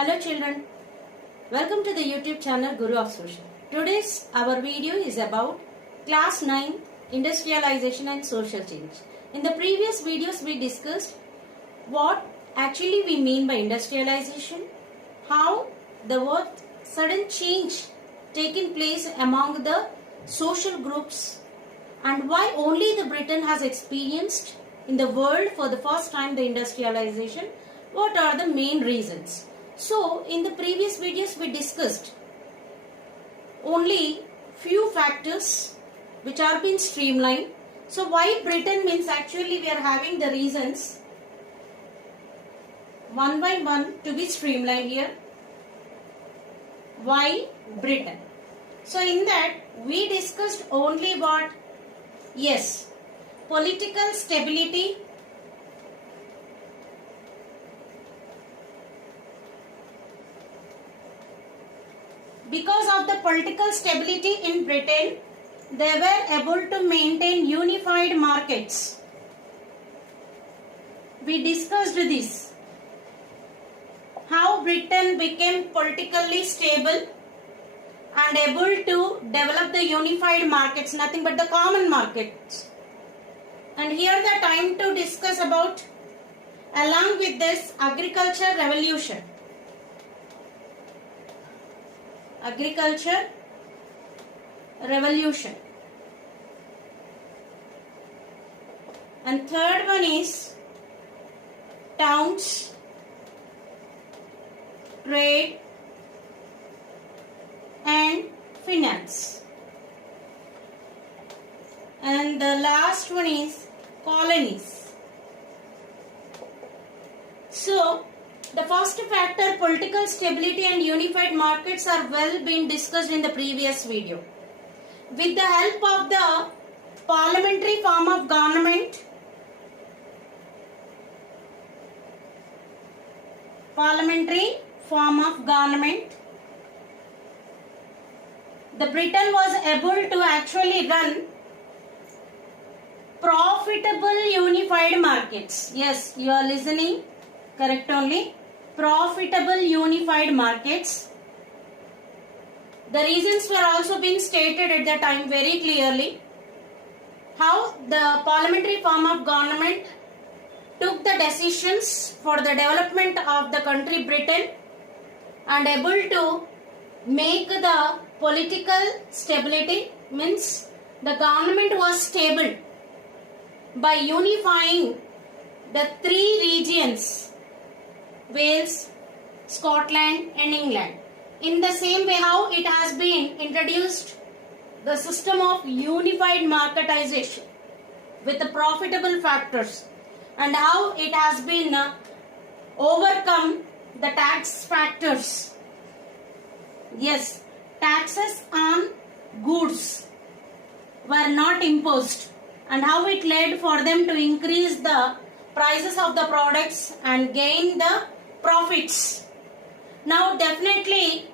Hello children, welcome to the YouTube channel Guru of Social. Today's our video is about class 9 industrialization and social change. In the previous videos we discussed what actually we mean by industrialization, how the word sudden change taking place among the social groups and why only the Britain has experienced in the world for the first time the industrialization. What are the main reasons? So, in the previous videos we discussed only few factors which are being streamlined. So, why Britain means actually we are having the reasons one by one to be streamlined here. Why Britain? So, in that we discussed only what? Yes, political stability, because of the political stability in Britain, they were able to maintain unified markets. We discussed this. How Britain became politically stable and able to develop the unified markets, nothing but the common markets. And here the time to discuss about along with this agriculture revolution. Agriculture revolution. And third one is towns, trade and finance. And the last one is colonies. So, the first factor, political stability and unified markets, are well been discussed in the previous video. With the help of the parliamentary form of government, the Britain was able to actually run profitable unified markets. Yes, you are listening correct only. Profitable unified markets. The reasons were also being stated at that time very clearly. How the parliamentary form of government took the decisions for the development of the country Britain and able to make the political stability, means the government was stable by unifying the three regions, Wales, Scotland and England. In the same way how it has been introduced the system of unified marketization with the profitable factors, and how it has been overcome the tax factors. Yes, taxes on goods were not imposed, and how it led for them to increase the prices of the products and gain the profits. Now definitely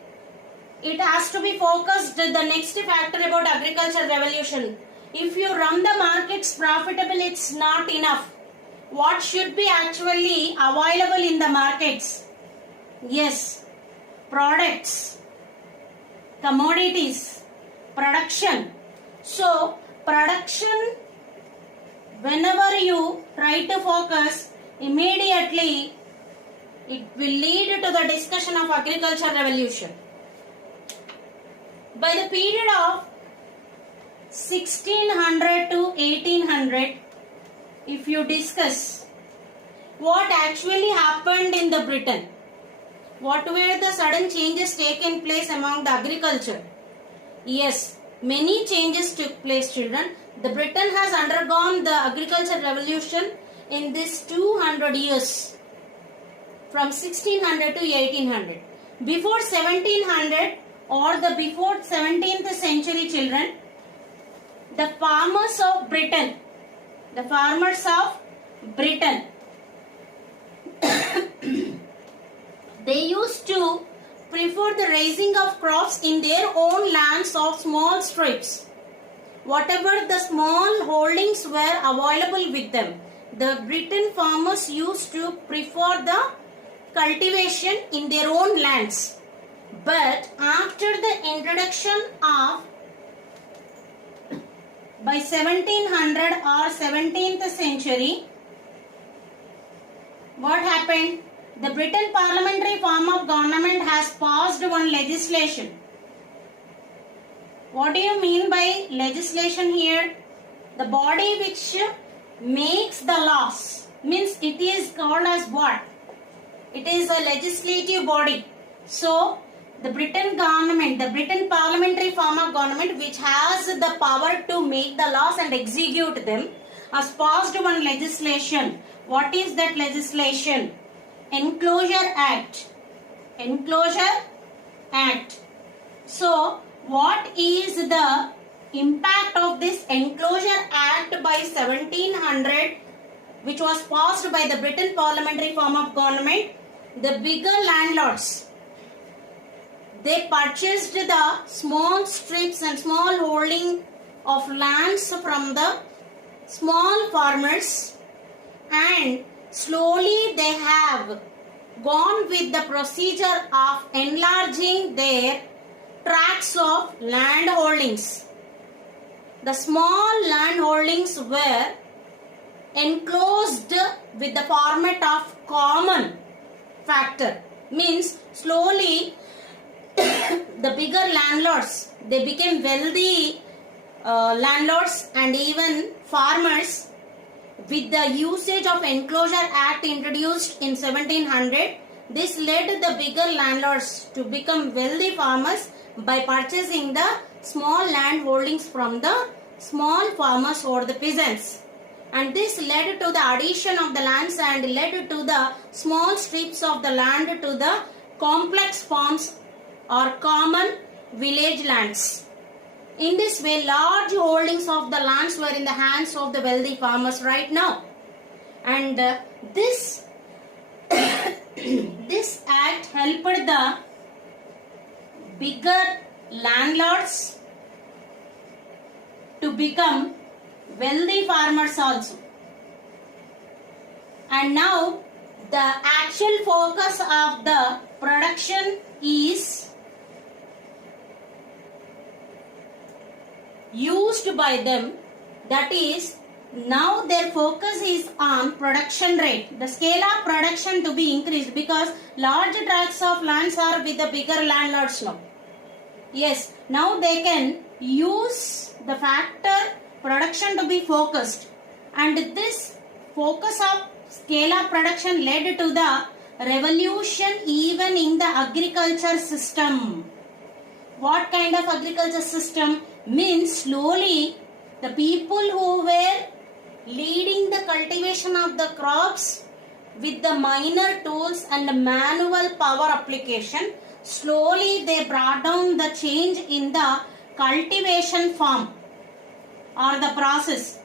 it has to be focused the next factor about agriculture revolution. If you run the markets profitable, it's not enough. What should be actually available in the markets? Yes, products, commodities, production. So production, whenever you try to focus, immediately it will lead to the discussion of agriculture revolution. By the period of 1600 to 1800, if you discuss what actually happened in the Britain, what were the sudden changes taken place among the agriculture? Yes, many changes took place, children. The Britain has undergone the agriculture revolution in this 200 years. From 1600 to 1800. Before 1700 or the before 17th century, children, the farmers of Britain, they used to prefer the raising of crops in their own lands of small strips. Whatever the small holdings were available with them, the Britain farmers used to prefer the cultivation in their own lands. But after the introduction of by 1700 or 17th century, what happened? The Britain parliamentary form of government has passed one legislation. What do you mean by legislation here? The body which makes the laws, means it is called as what? It is a legislative body. So the Britain government, the Britain parliamentary form of government which has the power to make the laws and execute them, has passed one legislation. What is that legislation? Enclosure Act. Enclosure Act. So what is the impact of this Enclosure Act by 1700, which was passed by the Britain parliamentary form of government? The bigger landlords, they purchased the small strips and small holding of lands from the small farmers, and slowly they have gone with the procedure of enlarging their tracts of land holdings. The small land holdings were enclosed with the format of common factor. Means slowly the bigger landlords, they became wealthy landlords and even farmers with the usage of Enclosure Act introduced in 1700. This led the bigger landlords to become wealthy farmers by purchasing the small land holdings from the small farmers or the peasants. And this led to the addition of the lands and led to the small strips of the land to the complex farms or common village lands. In this way, large holdings of the lands were in the hands of the wealthy farmers right now. And this act helped the bigger landlords to become wealthy farmers also. And now the actual focus of the production is used by them, that is, now their focus is on production rate, the scale of production to be increased, because large tracts of lands are with the bigger landlords now. Yes, now they can use the factor production to be focused, and this focus of scale of production led to the revolution even in the agriculture system. What kind of agriculture system? Means slowly the people who were leading the cultivation of the crops with the minor tools and manual power application, slowly they brought down the change in the cultivation form or the process.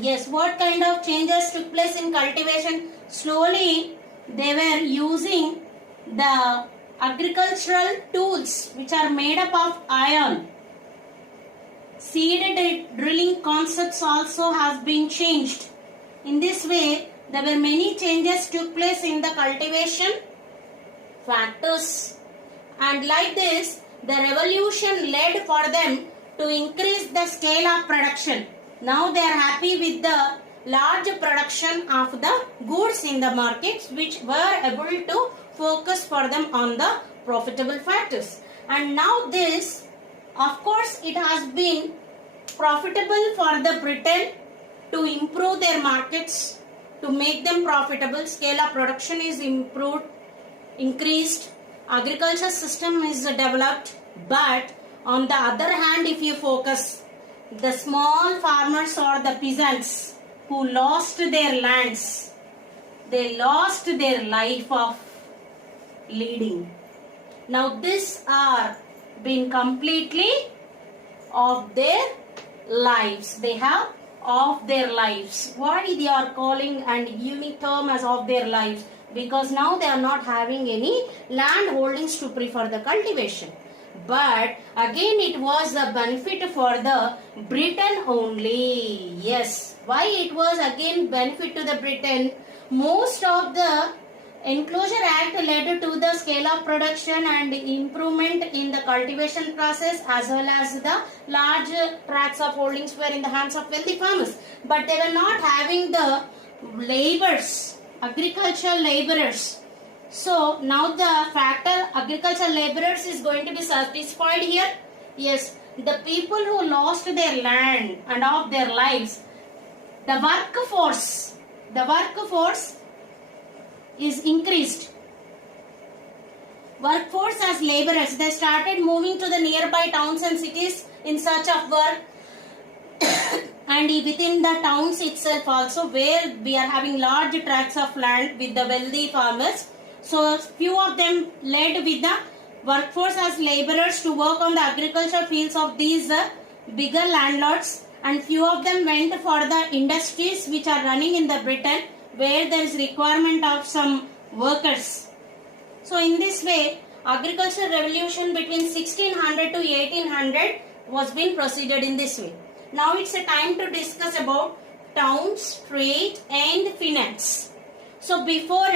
Yes, what kind of changes took place in cultivation? Slowly they were using the agricultural tools which are made up of iron. Seed drilling concepts also has been changed. In this way, there were many changes took place in the cultivation factors, and like this the revolution led for them to increase the scale of production. Now they are happy with the large production of the goods in the markets, which were able to focus for them on the profitable factors. And now this, of course, it has been profitable for the Britain to improve their markets, to make them profitable. Scale of production is improved, increased, agriculture system is developed. But on the other hand, if you focus, the small farmers or the peasants who lost their lands, they lost their life of leading. Now this are been completely of their lives. They have of their lives. Why they are calling and giving term as of their lives? Because now they are not having any land holdings to prefer the cultivation. But again it was a benefit for the Britain only. Yes. Why it was again benefit to the Britain? most of the Enclosure Act led to the scale of production and improvement in the cultivation process, as well as the large tracts of holdings were in the hands of wealthy farmers. But they were not having the laborers, agricultural laborers. So now the factor agricultural laborers is going to be satisfied here. Yes, the people who lost their land and of their lives, the workforce is increased. Workforce as laborers, they started moving to the nearby towns and cities in search of work. And within the towns itself also, where we are having large tracts of land with the wealthy farmers. So few of them led with the workforce as laborers to work on the agricultural fields of these bigger landlords, and few of them went for the industries which are running in the Britain, where there is requirement of some workers. So in this way, agricultural revolution between 1600 to 1800 was being proceeded in this way. Now it's a time to discuss about towns, trade and finance. So before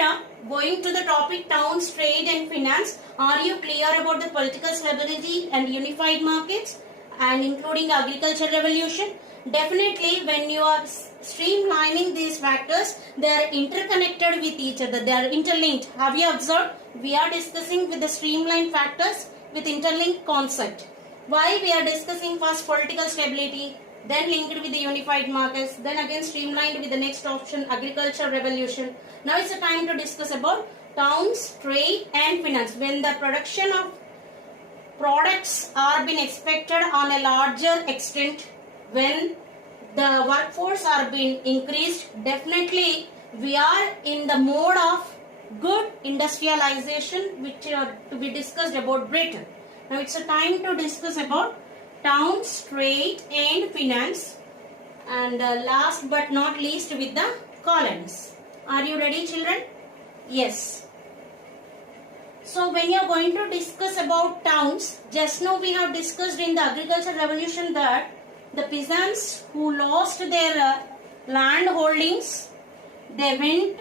going to the topic towns, trade and finance, are you clear about the political stability and unified markets and including agricultural revolution? Definitely, when you are streamlining these factors, they are interconnected with each other. They are interlinked. Have you observed? We are discussing with the streamlined factors with interlinked concept. Why we are discussing first political stability, then linked with the unified markets, then again streamlined with the next option, agricultural revolution. Now it's a time to discuss about towns, trade and finance. When the production of products are being expected on a larger extent, when the workforce are being increased, definitely we are in the mode of good industrialization, which are to be discussed about Britain. Now it's a time to discuss about towns, trade and finance, and last but not least with the colonies. Are you ready, children? Yes. So when you are going to discuss about towns, just now we have discussed in the agricultural revolution that the peasants who lost their land holdings, they went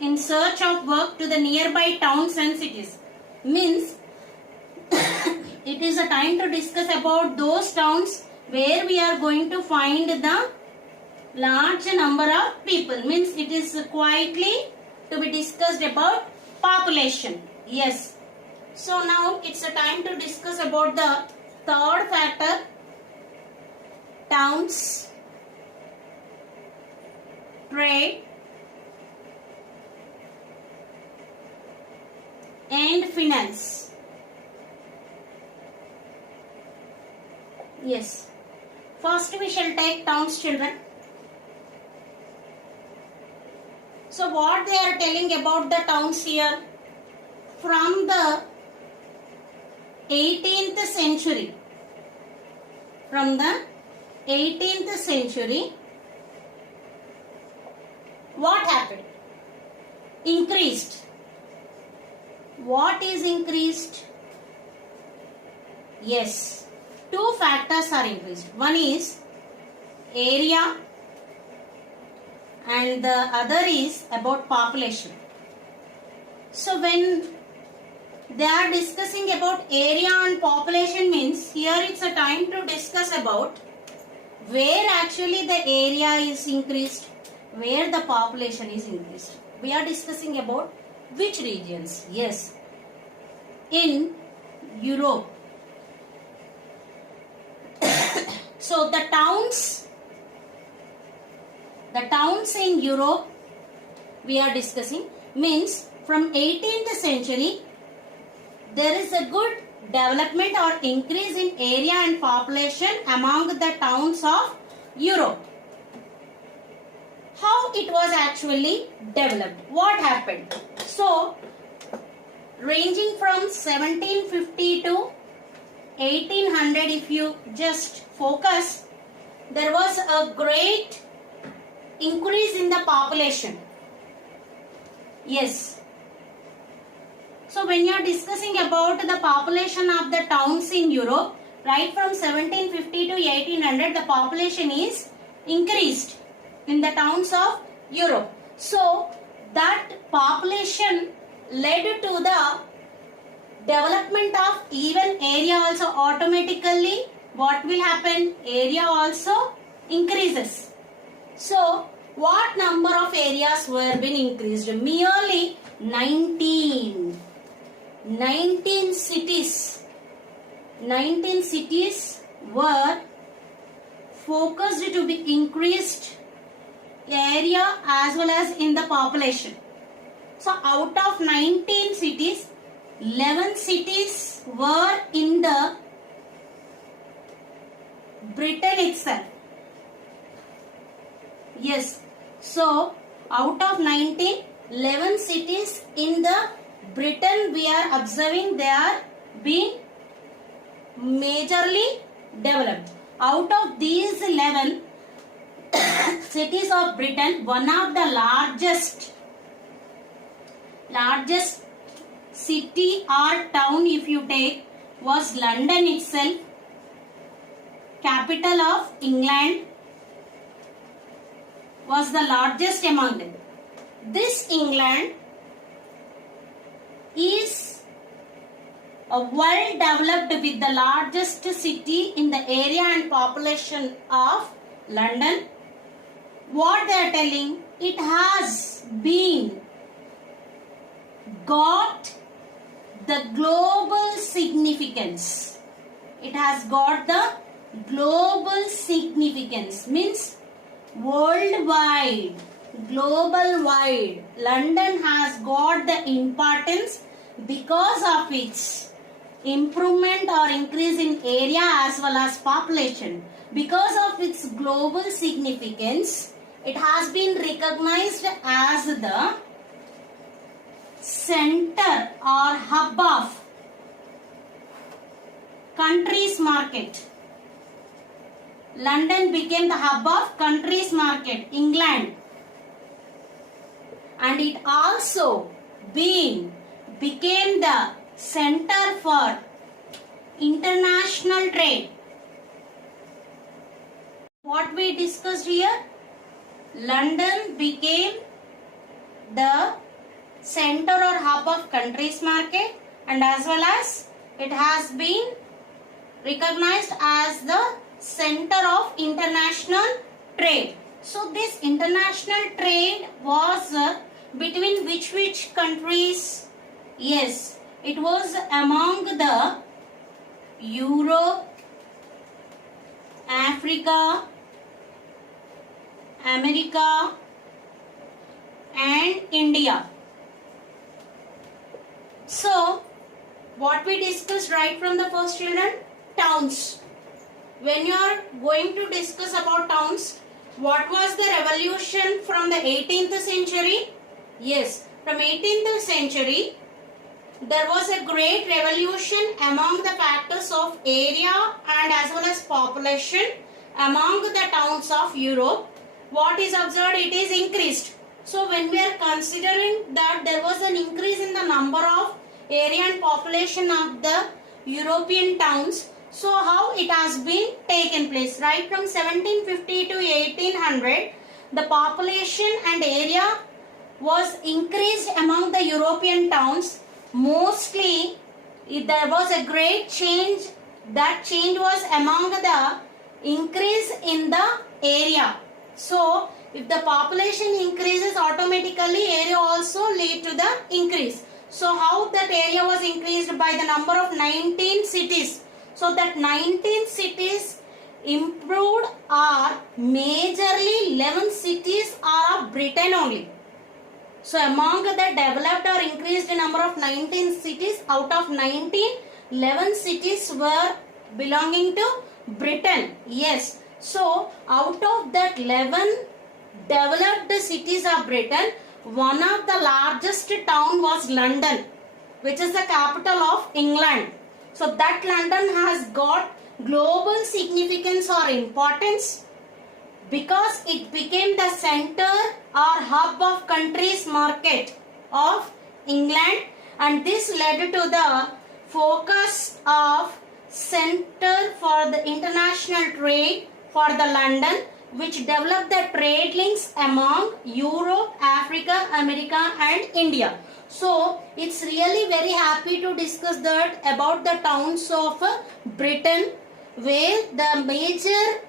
in search of work to the nearby towns and cities. Means it is a time to discuss about those towns where we are going to find the large number of people. Means it is quietly to be discussed about population. Yes. So now it's a time to discuss about the third factor, towns, trade and finance. Yes. First we shall take towns, children. So what they are telling about the towns here, from the 18th century, what happened? Increased. What is increased? Yes, two factors are increased. One is area and the other is about population. So when they are discussing about area and population, means here it's a time to discuss about where actually the area is increased, where the population is increased. We are discussing about which regions? Yes, in Europe. So the towns in Europe we are discussing, means from 18th century there is a good development or increase in area and population among the towns of Europe. How it was actually developed? What happened? So ranging from 1750 to 1800, if you just focus, there was a great increase in the population. Yes. So when you are discussing about the population of the towns in Europe, right from 1750 to 1800, the population is increased in the towns of Europe. So that population led to the development of even area also. Automatically what will happen? Area also increases. So what number of areas were being increased? Merely 19 cities. 19 cities were focused to be increased area as well as in the population. So out of 19 cities, 11 cities were in the Britain itself. Yes. So out of 19, 11 cities in the Britain we are observing they are being majorly developed. Out of these 11 cities of Britain, one of the largest city or town if you take was London itself, capital of England, was the largest among them. This England is well developed with the largest city in the area and population of London. What they are telling, it has been got the global significance. It has got the global significance, means worldwide, global wide. London has got the importance because of its improvement or increase in area as well as population. Because of its global significance, it has been recognized as the center or hub of countries market. London became the hub of countries market, England, and it also became the center for international trade. What we discussed here, London became the center or hub of countries market, and as well as it has been recognized as the center of international trade. So this international trade was between which countries? Yes, it was among the Europe, Africa, America and India. So what we discussed right from the first, children, towns. When you are going to discuss about towns, what was the revolution from the 18th century? Yes, from 18th century, there was a great revolution among the factors of area and as well as population among the towns of Europe. What is observed? It is increased. So when we are considering that there was an increase in the number of area and population of the European towns, so how it has been taken place? Right from 1750 to 1800, the population and area was increased among the European towns. Mostly there was a great change. That change was among the increase in the area. So if the population increases, automatically area also lead to the increase. So how that area was increased? By the number of 19 cities. So that 19 cities improved are majorly 11 cities are of Britain only. So among the developed or increased number of 19 cities, out of 19, 11 cities were belonging to Britain. Yes. So out of that 11 developed cities of Britain, one of the largest town was London, which is the capital of England. So that London has got global significance or importance because it became the center or hub of countries market of England, and this led to the focus of center for the international trade for the London. which developed the trade links among Europe, Africa, America and India. So it's really very happy to discuss that about the towns of Britain, where the major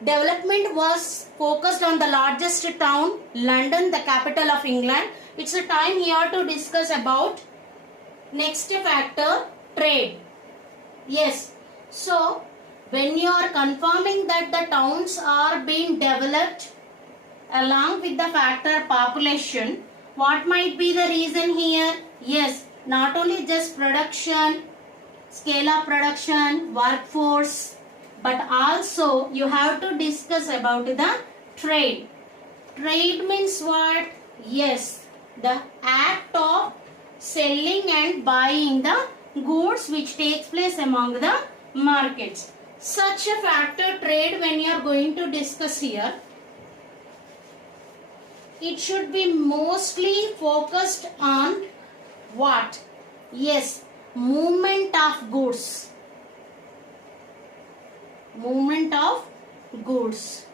development was focused on the largest town, London, the capital of England. It's a time here to discuss about next factor, trade. Yes, so when you are confirming that the towns are being developed along with the factor population, what might be the reason here? Yes, not only just production, scale of production, workforce, but also you have to discuss about the trade. Trade means what? Yes, the act of selling and buying the goods which takes place among the markets. Such a factor, trade, when you are going to discuss here, it should be mostly focused on what? Yes, movement of goods. Movement of goods.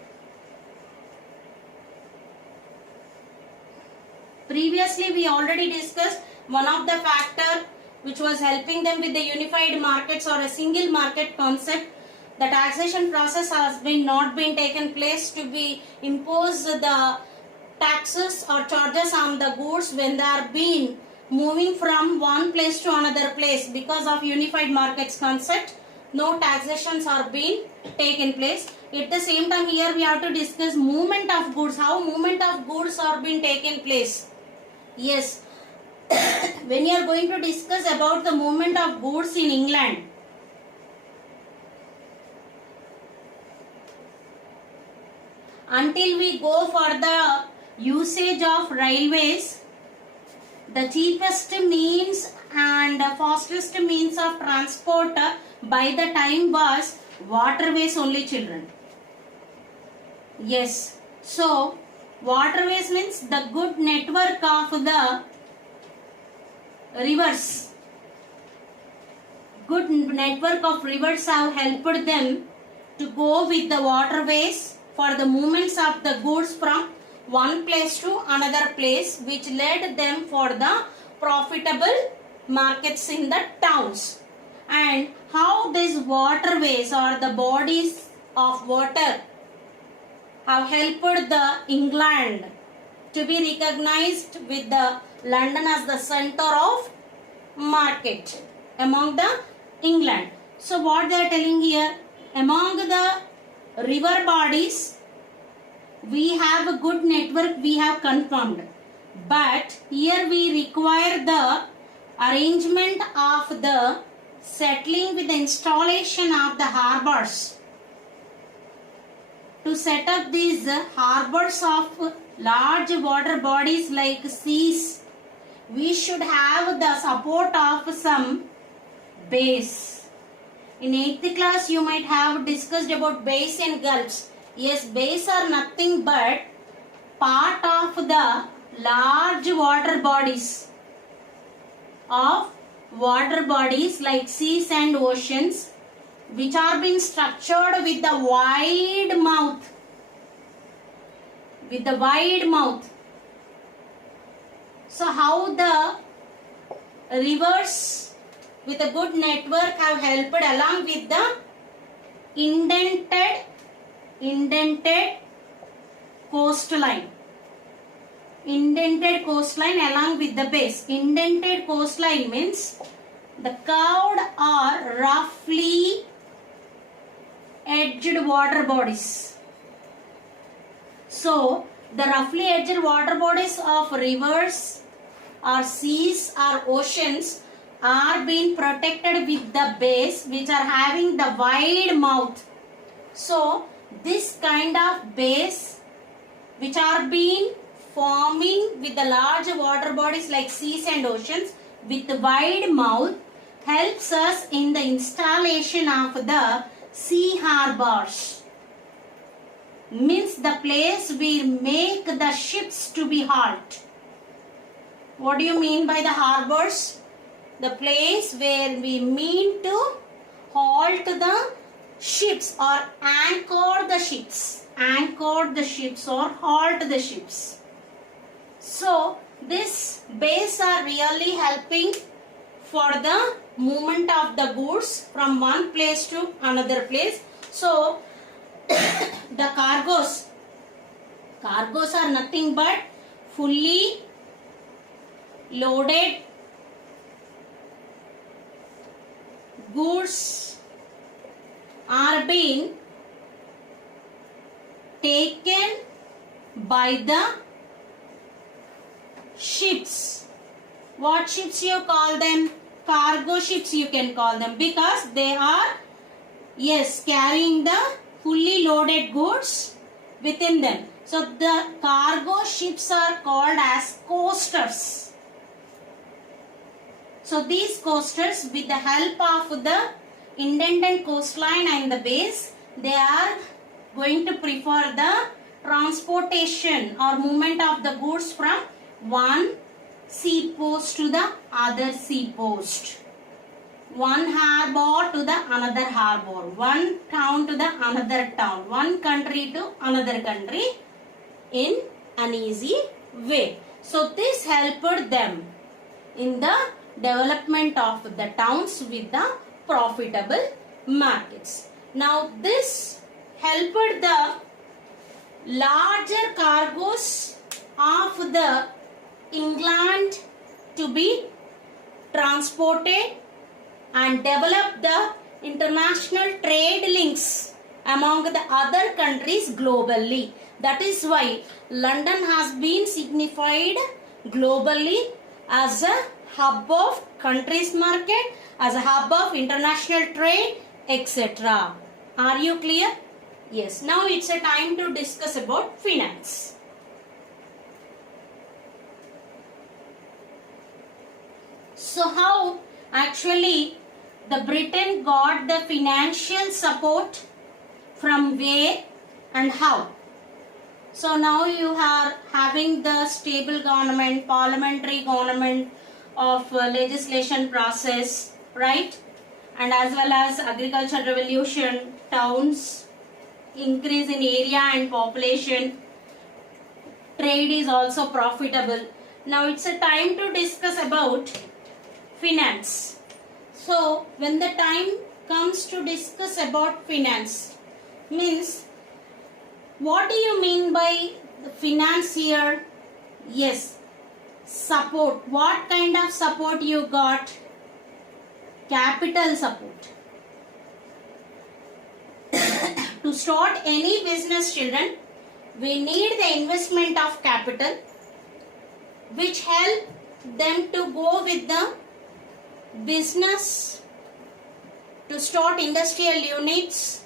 Previously we already discussed one of the factor which was helping them with the unified markets or a single market concept. The taxation process has not been taken place to be imposed the taxes or charges on the goods when they are being moving from one place to another place. Because of unified markets concept, no taxations are being taken place. At the same time, here we have to discuss movement of goods. How movement of goods are being taken place. Yes, when you are going to discuss about the movement of goods in England, until we go for the usage of railways, the cheapest means and fastest means of transport by the time was waterways only, children. Yes, so waterways means the good network of the rivers. Good network of rivers have helped them to go with the waterways for the movements of the goods from one place to another place, which led them for the profitable markets in the towns. And how these waterways or the bodies of water have helped the England to be recognized with the London as the center of market among the England. So what they are telling here, among the river bodies, we have a good network, we have confirmed. But here we require the arrangement of the settling with the installation of the harbors. To set up these harbors of large water bodies like seas, we should have the support of some bays. In 8th class, you might have discussed about bays and gulfs. Yes, bays are nothing but part of the large water bodies like seas and oceans, which are being structured with the wide mouth. So how the rivers with a good network have helped along with the indented coastline. Indented coastline along with the base. Indented coastline means the curved or roughly edged water bodies. So the roughly edged water bodies of rivers or seas or oceans are being protected with the base, which are having the wide mouth. So this kind of base which are being forming with the large water bodies like seas and oceans with wide mouth helps us in the installation of the sea harbors. Means the place we make the ships to be halt. What do you mean by the harbors? The place where we mean to halt the ships or anchor the ships. anchored the ships or halt the ships. So this bays are really helping for the movement of the goods from one place to another place. So the cargoes are nothing but fully loaded goods are being taken by the ships. What ships you call them? Cargo ships you can call them, because they are, yes, carrying the fully loaded goods within them. So the cargo ships are called as coasters. So these coasters, with the help of the indented coastline and the bays, they are going to prefer the transportation or movement of the goods from one sea post to the other sea post, one harbor to the another harbor, one town to the another town, one country to another country in an easy way. So this helped them in the development of the towns with the profitable markets. Now this helped the larger cargoes of the England to be transported and develop the international trade links among the other countries globally. That is why London has been signified globally as a hub of countries market, as a hub of international trade, etc. Are you clear? Yes. Now it's a time to discuss about finance. So how actually the Britain got the financial support from where and how? So now you are having the stable government, parliamentary government of legislation process, right? And as well as agricultural revolution, towns, increase in area and population, trade is also profitable. Now it's a time to discuss about finance. So when the time comes to discuss about finance, means what do you mean by the finance here? Yes, support. What kind of support you got? Capital support. To start any business, children, we need the investment of capital, which help them to go with the business, to start industrial units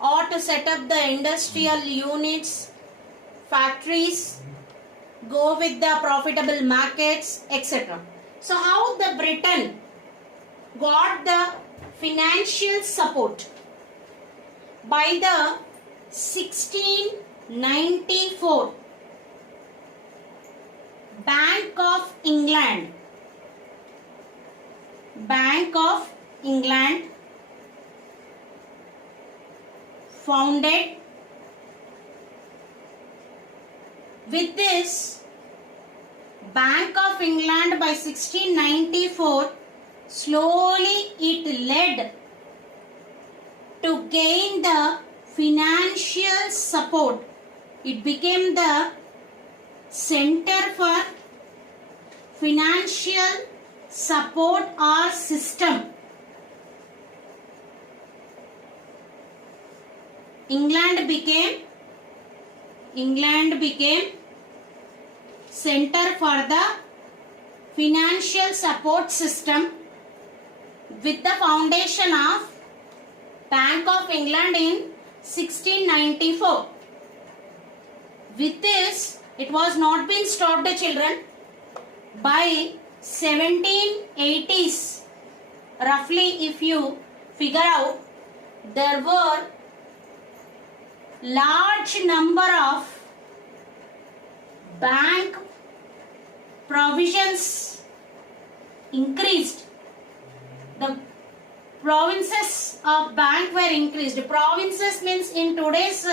or to set up the industrial units, factories, go with the profitable markets, etc. So how the Britain got the financial support? By the 1694 Bank of England founded. With this Bank of England by 1694, slowly it led to gain the financial support. It became the center for financial support or system. England became center for the financial support system with the foundation of Bank of England in 1694. With this, it was not been stopped, children. By 1780s, roughly if you figure out, there were large number of bank provisions increased. The provinces of bank were increased. Provinces means in today's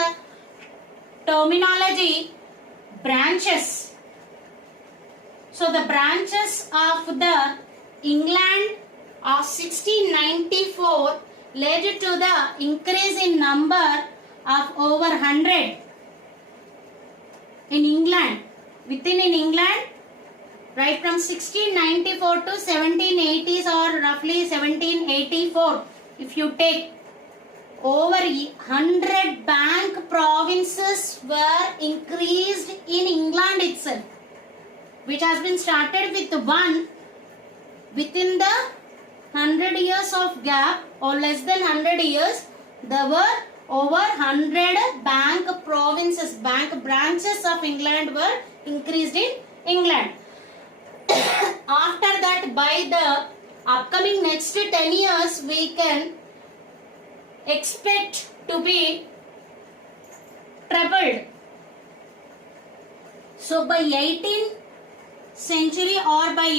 terminology, branches. So the branches of the England of 1694 led to the increase in number of over 100 in England. Within in England, right from 1694 to 1780s or roughly 1784, if you take, over 100 bank provinces were increased in England itself, which has been started with one. Within the 100 years of gap or less than 100 years, there were over 100 bank provinces, bank branches of England were increased in England. After that, by the upcoming next 10 years, we can expect to be trebled. So by 18th century or by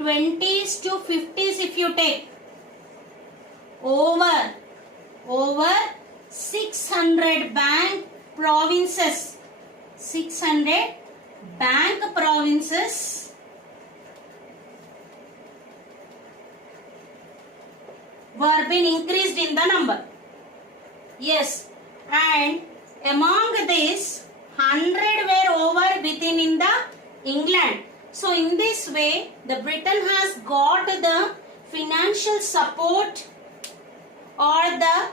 1820s to 50s, if you take, over 600 bank provinces, 600 bank provinces were being increased in the number. Yes, and among these 100 were over within in the England. So in this way, the Britain has got the financial support, or the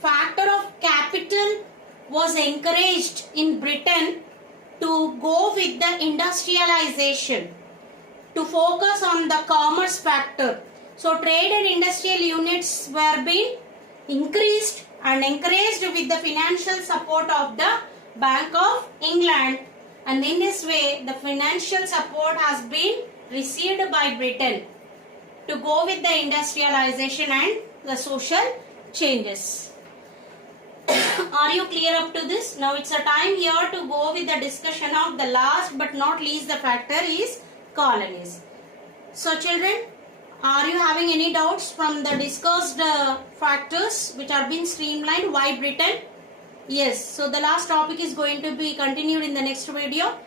factor of capital was encouraged in Britain to go with the industrialization, to focus on the commerce factor. So trade and industrial units were being increased and encouraged with the financial support of the Bank of England, and in this way the financial support has been received by Britain to go with the industrialization and the social changes. Are you clear up to this? Now it's a time here to go with the discussion of the last but not least the factor is colonies. So children, are you having any doubts from the discussed factors which are being streamlined? Why Britain? Yes, so the last topic is going to be continued in the next video.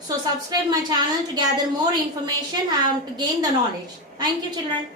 So subscribe my channel to gather more information and to gain the knowledge. Thank you children.